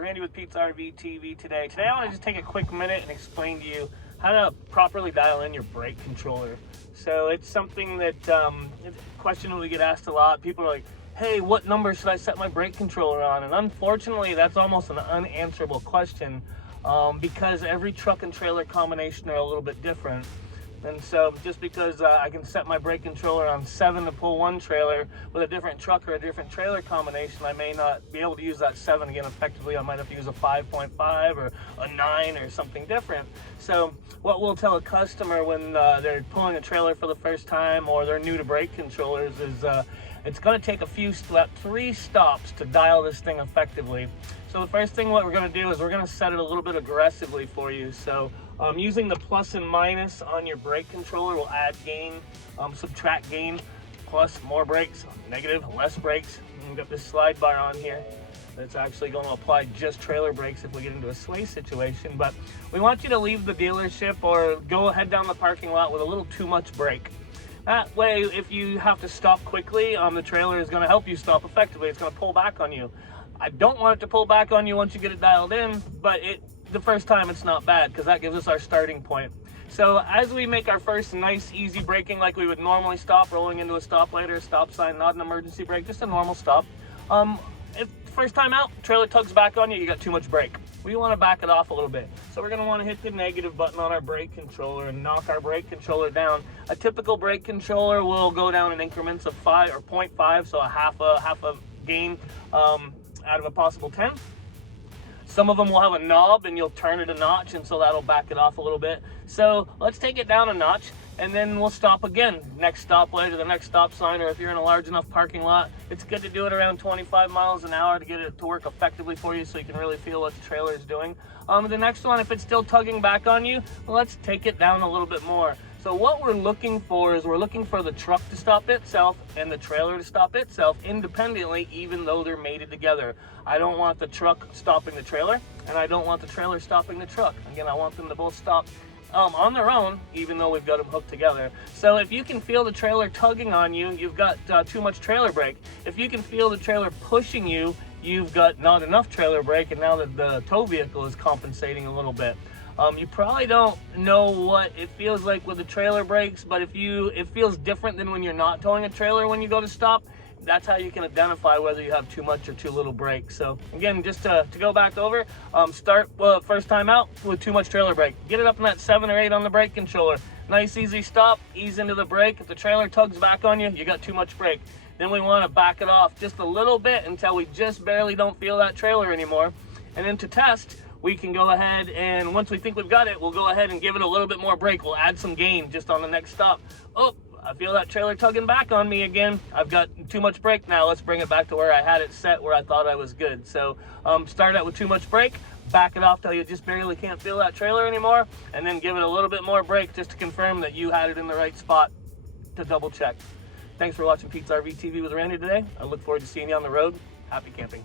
Randy with Pete's RV TV today. Today I want to just take a quick minute and explain to you how to properly dial in your brake controller. So it's something that, it's a question that we get asked a lot. People are like, hey, what number should I set my brake controller on? And unfortunately, that's almost an unanswerable question because every truck and trailer combination are a little bit different. And so just because I can set my brake controller on 7 to pull one trailer with a different truck or a different trailer combination, I may not be able to use that 7 again effectively. I might have to use a 5.5 or a 9 or something different. So what we'll tell a customer when they're pulling a trailer for the first time or they're new to brake controllers is it's going to take about 3 stops to dial this thing effectively. So the first thing what we're going to do is we're going to set it a little bit aggressively for you. So using the plus and minus on your brake controller will add gain, subtract gain, plus more brakes, negative, less brakes. We've got this slide bar on here that's actually going to apply just trailer brakes if we get into a sway situation. But we want you to leave the dealership or go head down the parking lot with a little too much brake. That way, if you have to stop quickly, the trailer is going to help you stop effectively. It's going to pull back on you. I don't want it to pull back on you once you get it dialed in, but the first time it's not bad because that gives us our starting point. So as we make our first nice, easy braking like we would normally stop, rolling into a stoplight or a stop sign, not an emergency brake, just a normal stop. If first time out, trailer tugs back on you, you got too much brake. We want to back it off a little bit. So we're going to want to hit the negative button on our brake controller and knock our brake controller down. A typical brake controller will go down in increments of 5 or 0.5, so a half a gain out of a possible 10. Some of them will have a knob and you'll turn it a notch, and so that'll back it off a little bit. So let's take it down a notch and then we'll stop again. Next stoplight or the next stop sign, or if you're in a large enough parking lot, it's good to do it around 25 miles an hour to get it to work effectively for you so you can really feel what the trailer is doing. The next one, if it's still tugging back on you, let's take it down a little bit more. So what we're looking for is we're looking for the truck to stop itself and the trailer to stop itself independently, even though they're mated together. I don't want the truck stopping the trailer, and I don't want the trailer stopping the truck. Again, I want them to both stop on their own, even though we've got them hooked together. So if you can feel the trailer tugging on you, you've got too much trailer brake. If you can feel the trailer pushing you, you've got not enough trailer brake, and now that the tow vehicle is compensating a little bit. You probably don't know what it feels like with the trailer brakes, but it feels different than when you're not towing a trailer when you go to stop. That's how you can identify whether you have too much or too little brake. So again, just to go back over, start first time out with too much trailer brake. Get it up in that 7 or 8 on the brake controller. Nice easy stop, ease into the brake. If the trailer tugs back on you, you got too much brake. Then we want to back it off just a little bit until we just barely don't feel that trailer anymore. And then to test, we can go ahead and once we think we've got it, we'll go ahead and give it a little bit more brake. We'll add some gain just on the next stop. Oh, I feel that trailer tugging back on me again. I've got too much brake now. Let's bring it back to where I had it set, where I thought I was good. So start out with too much brake, back it off till you just barely can't feel that trailer anymore, and then give it a little bit more brake just to confirm that you had it in the right spot to double check. Thanks for watching Pete's RV TV with Randy today. I look forward to seeing you on the road. Happy camping.